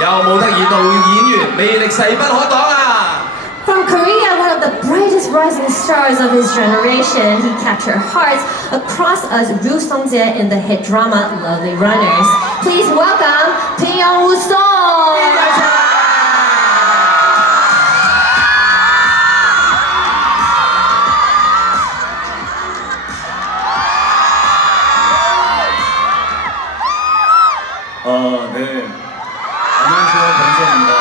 有模特兒導演員，魅力勢不可擋啊！ From Korea, one of the brightest rising stars of his generation, he captured hearts across us Ryu Song-jae in the hit drama Lovely Runners. Please welcome Pin Young-woo Song! 네. 안녕하세요, 변세입니다.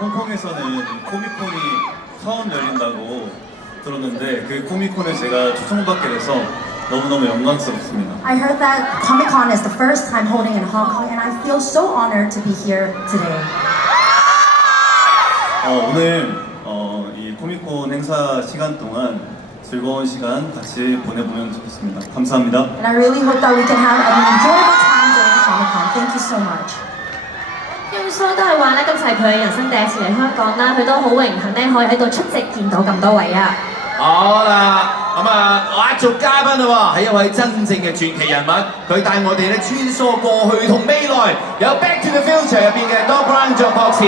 홍콩에서는 코미콘이 처음 열린다고 들었는데 그 코미콘에 제가 초청받게 돼서 너무너무 영광스럽습니다. I heard that Comic-Con is the first time holding in Hong Kong and I feel so honored to be here today. 오늘 이 코미콘 행사 시간 동안 즐거운 시간 같이 보내보면 좋겠습니다. 감사합니다. And I really hope that we can have an enjoyable time during Comic-Con. Thank you so much. 因蘇都係話咧，今次係佢人生第一次嚟香港啦，佢都好榮幸咧可以喺度出席見到咁多位啊！好啦，咁啊，壓軸嘉賓啦喎，係一位真正嘅傳奇人物，佢帶我哋咧穿梭過去同未來，有《Back to the Future》入邊嘅 Doc Brown 作博士，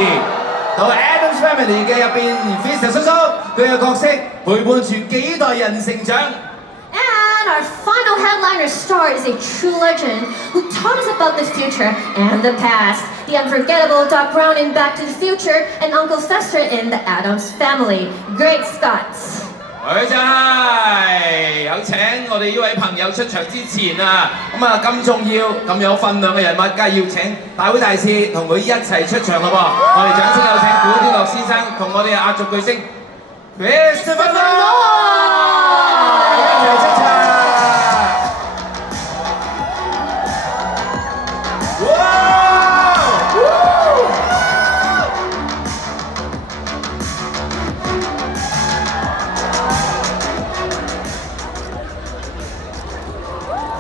同 Addams Family 嘅入邊 Fisher 叔叔，佢嘅角色陪伴住幾代人成長。 And our final headliner star is a true legend who taught us about the future and the past. The unforgettable Doc Brown in Back to the Future and Uncle Fester in The Addams Family. Great Scots! 佢真係有請我哋呢位朋友出場之前啊，咁啊咁重要、咁有份量嘅人物，梗係要請大會大使同佢一齊出場咯噃！我哋掌聲有請古天樂先生同我哋嘅壓軸巨星 Christopher Lloyd 一齊出場。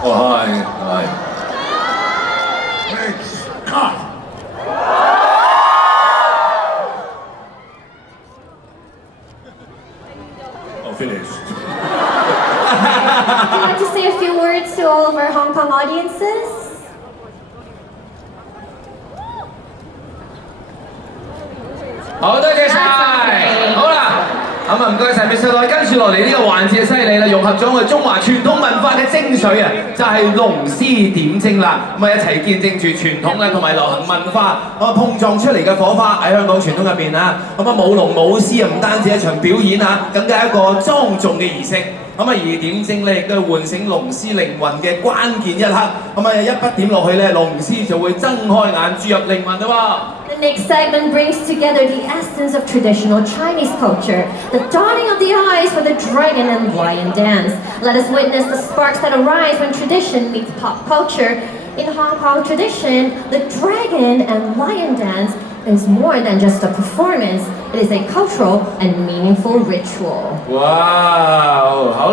Hi. Finished. Would you like to say a few words to all of our Hong Kong audiences? 好多謝晒，好啦，咁啊唔該晒 Mr. Lloyd，跟住落嚟呢個環節犀利啦，融合咗我哋中華傳統文化嘅精髓啊，就係龍獅點睛啦，咁啊一齊見證住傳統啊同埋流行文化碰撞出嚟嘅火花喺香港傳統入邊啊，咁啊舞龍舞獅啊唔單止一場表演啊，更加係一個莊重嘅儀式。 咁啊，而點睛咧亦都係喚醒龍獅靈魂嘅關鍵一刻。咁啊，一筆點落去咧，龍獅就會睜開眼注入靈魂啦喎。 The next segment brings together the essence of traditional Chinese culture, the dawning of the eyes for the dragon and lion dance. Let us witness the sparks that arise when tradition meets pop culture. In Hong Kong tradition, the dragon and lion dance is more than just a performance. It is a cultural and meaningful ritual. 哇！好啦。